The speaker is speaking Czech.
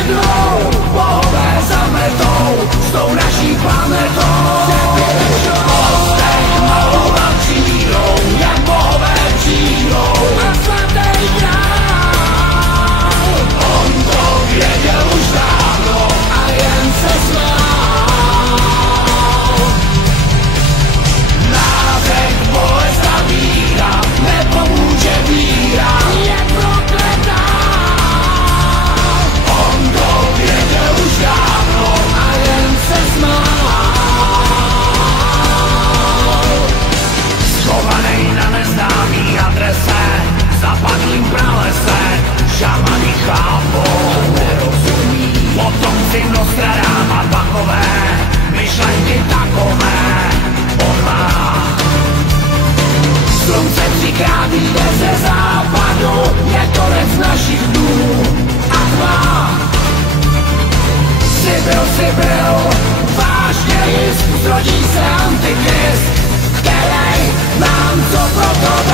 jednou bohové zametou s tou naší planetou. Ostech maloval přírou, jak bohové přírou a svatý král. On to věděl už dávno a jen se smál. Nářek, bolest a víra, nepomůže víra, je prokletá. On to věděl už dávno a jen se smál. Schovanej na neznámý adrese, v zapadlým pralese, šamany chápou, nerozumí. Potomci Nostradaama takové, myšlenky takové, on má. Slunce třikrát jde ze západu, je konec našich dnů a tma. Sibyl, vážně jist, zrodí se antikrist, který nám co pro to